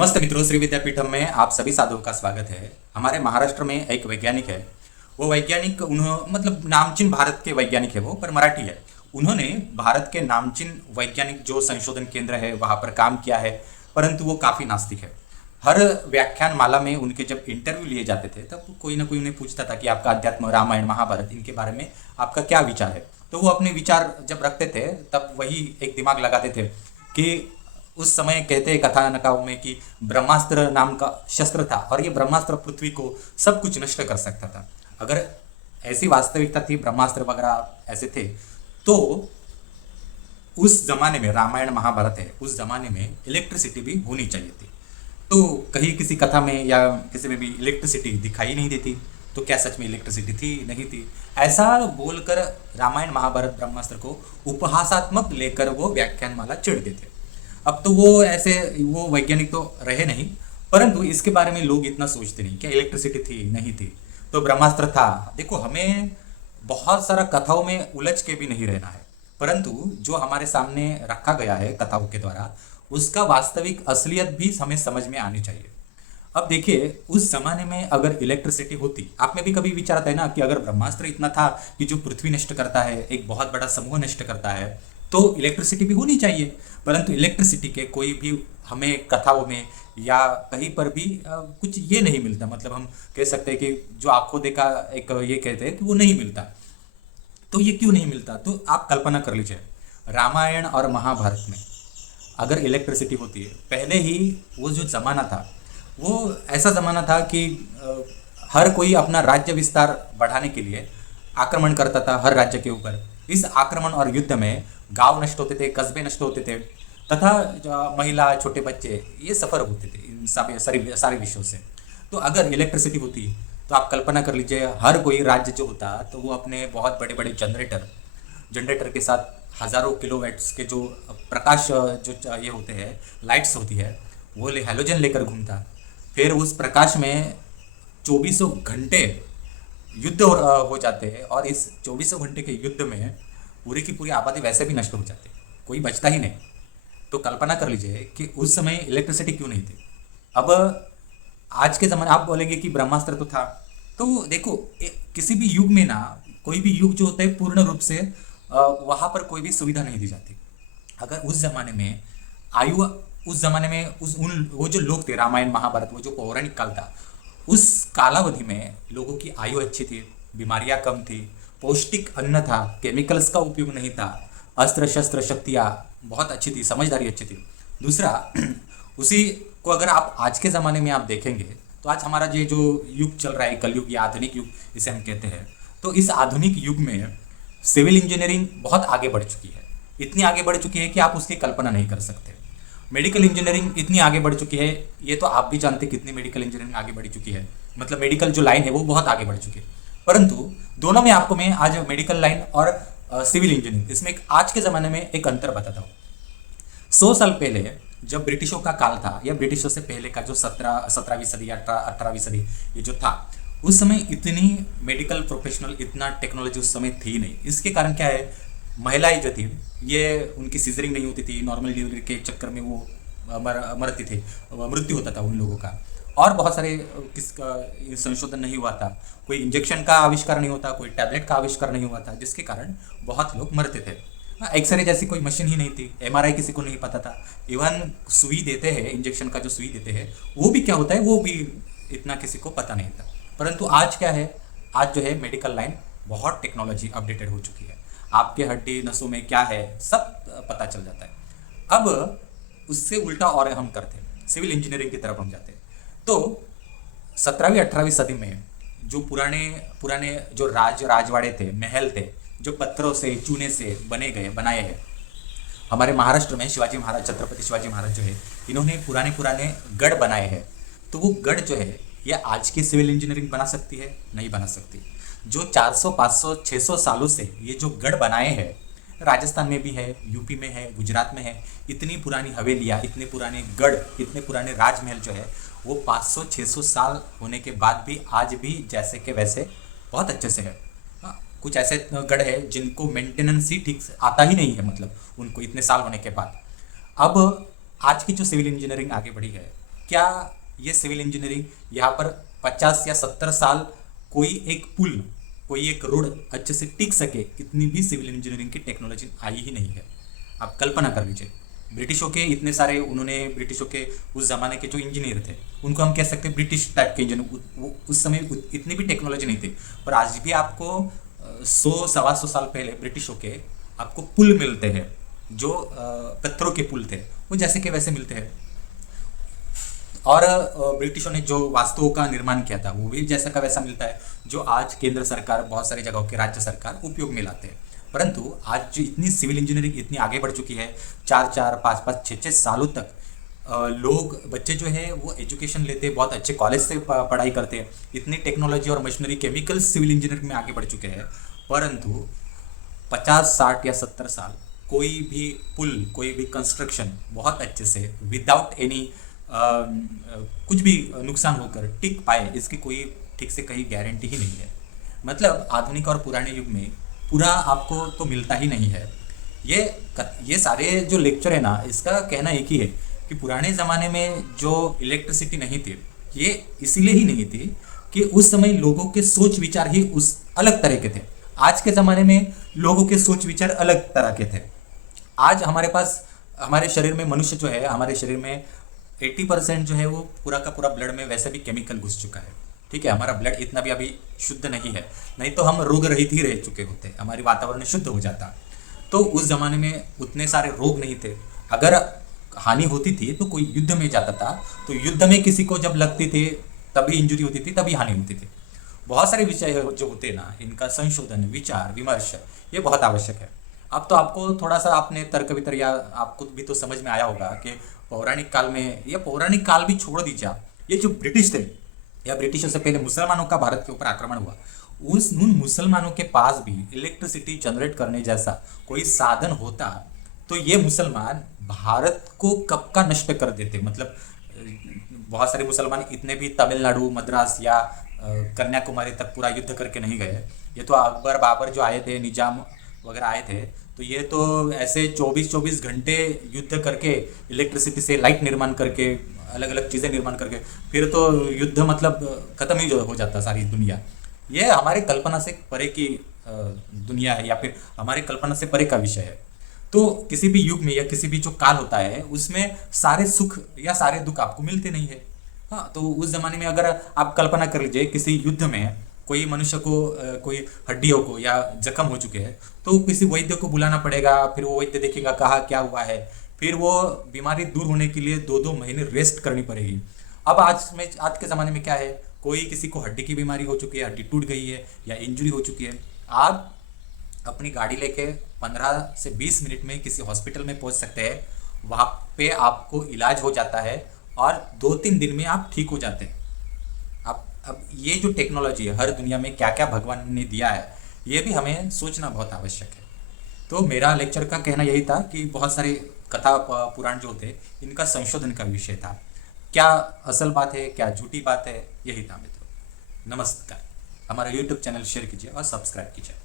नमस्ते मित्रों, श्री विद्यापीठम में आप सभी साधुओं का स्वागत है। हमारे महाराष्ट्र में एक वैज्ञानिक है। वो वैज्ञानिक मतलब नामचीन भारत के वैज्ञानिक है वो, पर मराठी है। उन्होंने भारत के नामचीन वैज्ञानिक जो संशोधन केंद्र है वहाँ पर काम किया है, परंतु वो काफ़ी नास्तिक है। हर व्याख्यान माला में उनके जब इंटरव्यू लिए जाते थे तब कोई ना कोई उन्हें पूछता था कि आपका अध्यात्म, रामायण, महाभारत इनके बारे में आपका क्या विचार है। तो वो अपने विचार जब रखते थे तब वही एक दिमाग लगाते थे कि उस समय कहते हैं कथानकाओं में कि ब्रह्मास्त्र नाम का शस्त्र था और ये ब्रह्मास्त्र पृथ्वी को सब कुछ नष्ट कर सकता था। अगर ऐसी वास्तविकता थी, ब्रह्मास्त्र वगैरह ऐसे थे, तो उस जमाने में रामायण महाभारत है, उस जमाने में इलेक्ट्रिसिटी भी होनी चाहिए थी। तो कहीं किसी कथा में या किसी में भी इलेक्ट्रिसिटी दिखाई नहीं देती, तो क्या सच में इलेक्ट्रिसिटी थी, नहीं थी? ऐसा बोलकर रामायण महाभारत ब्रह्मास्त्र को उपहासात्मक लेकर वो व्याख्यानमाला चिढ़ते थे। अब तो वो ऐसे वो वैज्ञानिक तो रहे नहीं, परंतु इसके बारे में लोग इतना सोचते नहीं, क्या इलेक्ट्रिसिटी थी, नहीं थी, तो ब्रह्मास्त्र था। देखो, हमें बहुत सारा कथाओं में उलझ के भी नहीं रहना है, परंतु जो हमारे सामने रखा गया है कथाओं के द्वारा, उसका वास्तविक असलियत भी हमें समझ में आनी चाहिए। अब देखिए, उस जमाने में अगर इलेक्ट्रिसिटी होती, आप में भी कभी विचार आता है ना कि अगर ब्रह्मास्त्र इतना था कि जो पृथ्वी नष्ट करता है, एक बहुत बड़ा समूह नष्ट करता है, तो इलेक्ट्रिसिटी भी होनी चाहिए। परंतु इलेक्ट्रिसिटी के कोई भी हमें कथाओं में या कहीं पर भी कुछ ये नहीं मिलता। मतलब हम कह सकते हैं कि जो आंखों देखा एक ये कहते हैं कि वो नहीं मिलता। तो ये क्यों नहीं मिलता? तो आप कल्पना कर लीजिए, रामायण और महाभारत में अगर इलेक्ट्रिसिटी होती है, पहले ही वो जो ज़माना था वो ऐसा ज़माना था कि हर कोई अपना राज्य विस्तार बढ़ाने के लिए आक्रमण करता था हर राज्य के ऊपर। इस आक्रमण और युद्ध में गांव नष्ट होते थे, कस्बे नष्ट होते थे, तथा महिला, छोटे बच्चे ये सफ़र होते थे इन सारे विषयों से। तो अगर इलेक्ट्रिसिटी होती तो आप कल्पना कर लीजिए, हर कोई राज्य जो होता तो वो अपने बहुत बड़े बड़े जनरेटर के साथ हज़ारों किलोवाट्स के जो प्रकाश जो ये होते हैं, लाइट्स होती है, वो हैलोजन लेकर घूमता। फिर उस प्रकाश में चौबीसों घंटे युद्ध हो जाते हैं, और इस चौबीसों घंटे के युद्ध में पूरी की पूरी आबादी वैसे भी नष्ट हो जाती, कोई बचता ही नहीं। तो कल्पना कर लीजिए कि उस समय इलेक्ट्रिसिटी क्यों नहीं थी। अब आज के ज़माने आप बोलेंगे कि ब्रह्मास्त्र तो था, तो देखो किसी भी युग में ना, कोई भी युग जो होता है पूर्ण रूप से वहाँ पर कोई भी सुविधा नहीं दी जाती। अगर उस ज़माने में आयु उस ज़माने में उस उन वो जो लोग थे, रामायण महाभारत, वो जो पौराणिक काल था, उस कालावधि में लोगों की आयु अच्छी थी, बीमारियां कम थी, पौष्टिक अन्न था, केमिकल्स का उपयोग नहीं था, अस्त्र शस्त्र शक्तियाँ बहुत अच्छी थी, समझदारी अच्छी थी। दूसरा, उसी को अगर आप आज के ज़माने में आप देखेंगे तो आज हमारा ये जो युग चल रहा है, कलयुग या आधुनिक युग इसे हम कहते हैं, तो इस आधुनिक युग में सिविल इंजीनियरिंग बहुत आगे बढ़ चुकी है। इतनी आगे बढ़ चुकी है कि आप उसकी कल्पना नहीं कर सकते। मेडिकल इंजीनियरिंग इतनी आगे बढ़ चुकी है, ये तो आप भी जानते हैं कितनी मेडिकल इंजीनियरिंग आगे बढ़ चुकी है। मतलब मेडिकल जो लाइन है वो बहुत आगे बढ़ चुकी है। परंतु दोनों में आपको मैं आज मेडिकल लाइन और सिविल इंजीनियरिंग, इसमें आज के ज़माने में एक अंतर बताता हूँ। 100 साल पहले जब ब्रिटिशों का काल था, या ब्रिटिशों से पहले का जो 17वीं सदी या 18वीं सदी ये जो था, उस समय इतनी मेडिकल प्रोफेशनल, इतना टेक्नोलॉजी उस समय थी नहीं। इसके कारण क्या है, महिलाएं जो थी ये उनकी सीजरिंग नहीं होती थी, नॉर्मल डिलीवरी के चक्कर में वो मरती थी, मृत्यु होता था उन लोगों का। और बहुत सारे संशोधन नहीं हुआ था, कोई इंजेक्शन का आविष्कार नहीं होता, कोई टैबलेट का आविष्कार नहीं हुआ था, जिसके कारण बहुत लोग मरते थे। एक्सरे जैसी कोई मशीन ही नहीं थी, एमआरआई किसी को नहीं पता था। इवन सुई देते हैं, इंजेक्शन का जो सुई देते हैं वो भी क्या होता है वो भी इतना किसी को पता नहीं था। परंतु आज क्या है, आज जो है मेडिकल लाइन बहुत टेक्नोलॉजी अपडेटेड हो चुकी है, आपके हड्डी नसों में क्या है सब पता चल जाता है। अब उससे उल्टा और हम करते हैं, सिविल इंजीनियरिंग की तरफ हम जाते हैं। तो 17वीं 18वीं सदी में जो पुराने पुराने जो राजवाड़े थे, महल थे, जो पत्थरों से, चूने से बनाए हैं, हमारे महाराष्ट्र में शिवाजी महाराज, छत्रपति शिवाजी महाराज जो है, इन्होंने पुराने पुराने गढ़ बनाए हैं। तो वो गढ़ जो है ये आज की सिविल इंजीनियरिंग बना सकती है? नहीं बना सकती। जो 400 500 600 सालों से ये जो गढ़ बनाए हैं, राजस्थान में भी है, यूपी में है, गुजरात में है, इतनी पुरानी हवेलियाँ, इतने पुराने गढ़, इतने पुराने राजमहल जो है वो 500 600 साल होने के बाद भी आज भी जैसे के वैसे बहुत अच्छे से है। कुछ ऐसे गढ़ है जिनको मेंटेनेंस ही ठीक से आता ही नहीं है, मतलब उनको इतने साल होने के बाद। अब आज की जो सिविल इंजीनियरिंग आगे बढ़ी है, क्या ये सिविल इंजीनियरिंग यहाँ पर 50 या 70 साल कोई एक पुल, कोई एक रोड अच्छे से टिक सके, इतनी भी सिविल इंजीनियरिंग की टेक्नोलॉजी आई ही नहीं है। आप कल्पना कर लीजिए, ब्रिटिशों के इतने सारे, उन्होंने ब्रिटिशों के उस ज़माने के जो इंजीनियर थे उनको हम कह सकते हैं ब्रिटिश टाइप के इंजीनियर, वो उस समय इतनी भी टेक्नोलॉजी नहीं थी। पर आज भी आपको 100 सवा 100 साल पहले ब्रिटिशों के आपको पुल मिलते हैं, जो पत्थरों के पुल थे, वो जैसे के वैसे मिलते हैं। और ब्रिटिशों ने जो वास्तुओं का निर्माण किया था वो भी जैसा का वैसा मिलता है, जो आज केंद्र सरकार, बहुत सारी जगहों के राज्य सरकार उपयोग में लाते हैं। परंतु आज जो इतनी सिविल इंजीनियरिंग इतनी आगे बढ़ चुकी है, 4 4 5 5 6 6 सालों तक लोग, बच्चे जो है वो एजुकेशन लेते हैं, बहुत अच्छे कॉलेज से पढ़ाई करते हैं, इतनी टेक्नोलॉजी और मशीनरी, केमिकल सिविल इंजीनियरिंग में आगे बढ़ चुके हैं। परंतु 50 60 या 70 साल कोई भी पुल, कोई भी कंस्ट्रक्शन बहुत अच्छे से विदाउट एनी कुछ भी नुकसान होकर टिक पाए, इसकी कोई ठीक से कहीं गारंटी ही नहीं है। मतलब आधुनिक और पुराने युग में पूरा आपको तो मिलता ही नहीं है। ये सारे जो लेक्चर है ना, इसका कहना एक ही है कि पुराने ज़माने में जो इलेक्ट्रिसिटी नहीं थी, ये इसीलिए ही नहीं थी कि उस समय लोगों के सोच विचार ही उस अलग तरह के थे। आज के ज़माने में लोगों के सोच विचार अलग तरह के थे। आज हमारे पास, हमारे शरीर में, मनुष्य जो है, हमारे शरीर में 80% जो है वो पूरा का पूरा ब्लड में वैसे भी केमिकल घुस चुका है। ठीक है, हमारा ब्लड इतना भी अभी शुद्ध नहीं है, नहीं तो हम रोग रहित ही रह चुके होते, हमारी वातावरण शुद्ध हो जाता। तो उस ज़माने में उतने सारे रोग नहीं थे। अगर हानि होती थी तो कोई युद्ध में जाता था, तो युद्ध में किसी को जब लगती थी तभी इंजरी होती थी, तभी हानि होती थी। बहुत सारे विषय जो होते हैं ना, इनका संशोधन, विचार विमर्श, ये बहुत आवश्यक है। अब तो आपको थोड़ा सा, आपने तर्क वितर्क या आपको भी तो समझ में आया होगा कि पौराणिक काल में, या पौराणिक काल भी छोड़ दीजिए आप, ये जो ब्रिटिश थे या ब्रिटिशों से पहले मुसलमानों का भारत के ऊपर आक्रमण हुआ, उन मुसलमानों के पास भी इलेक्ट्रिसिटी जनरेट करने जैसा कोई साधन होता तो ये मुसलमान भारत को कब का नष्ट कर देते। मतलब बहुत सारे मुसलमान इतने भी तमिलनाडु, मद्रास या कन्याकुमारी तक पूरा युद्ध करके नहीं गए। ये तो अकबर बाबर जो आए थे, निजाम वगैरह आए थे, तो ये तो ऐसे 24-24 घंटे युद्ध करके, इलेक्ट्रिसिटी से लाइट निर्माण करके, अलग अलग चीज़ें निर्माण करके, फिर तो युद्ध मतलब ख़त्म ही हो जाता सारी दुनिया। ये हमारे कल्पना से परे की दुनिया है, या फिर हमारे कल्पना से परे का विषय है। तो किसी भी युग में या किसी भी जो काल होता है, उसमें सारे सुख या सारे दुख आपको मिलते नहीं है। हाँ, तो उस ज़माने में अगर आप कल्पना कर लीजिए, किसी युद्ध में कोई मनुष्य को कोई हड्डियों को या जख्म हो चुके हैं, तो किसी वैद्य को बुलाना पड़ेगा, फिर वो वैद्य देखेगा कहाँ क्या हुआ है, फिर वो बीमारी दूर होने के लिए 2-2 महीने रेस्ट करनी पड़ेगी। अब आज के ज़माने में क्या है, कोई किसी को हड्डी की बीमारी हो चुकी है, हड्डी टूट गई है या इंजरी हो चुकी है, आप अपनी गाड़ी लेके 15 से 20 मिनट में किसी हॉस्पिटल में पहुंच सकते हैं। वहाँ पे आपको इलाज हो जाता है और 2-3 दिन में आप ठीक हो जाते हैं। अब ये जो टेक्नोलॉजी है, हर दुनिया में क्या क्या भगवान ने दिया है, ये भी हमें सोचना बहुत आवश्यक है। तो मेरा लेक्चर का कहना यही था कि बहुत सारे कथा पुराण जो होते, इनका संशोधन का विषय था। क्या असल बात है, क्या झूठी बात है, यही था मित्रों। नमस्कार। हमारा यूट्यूब चैनल शेयर कीजिए और सब्सक्राइब कीजिए।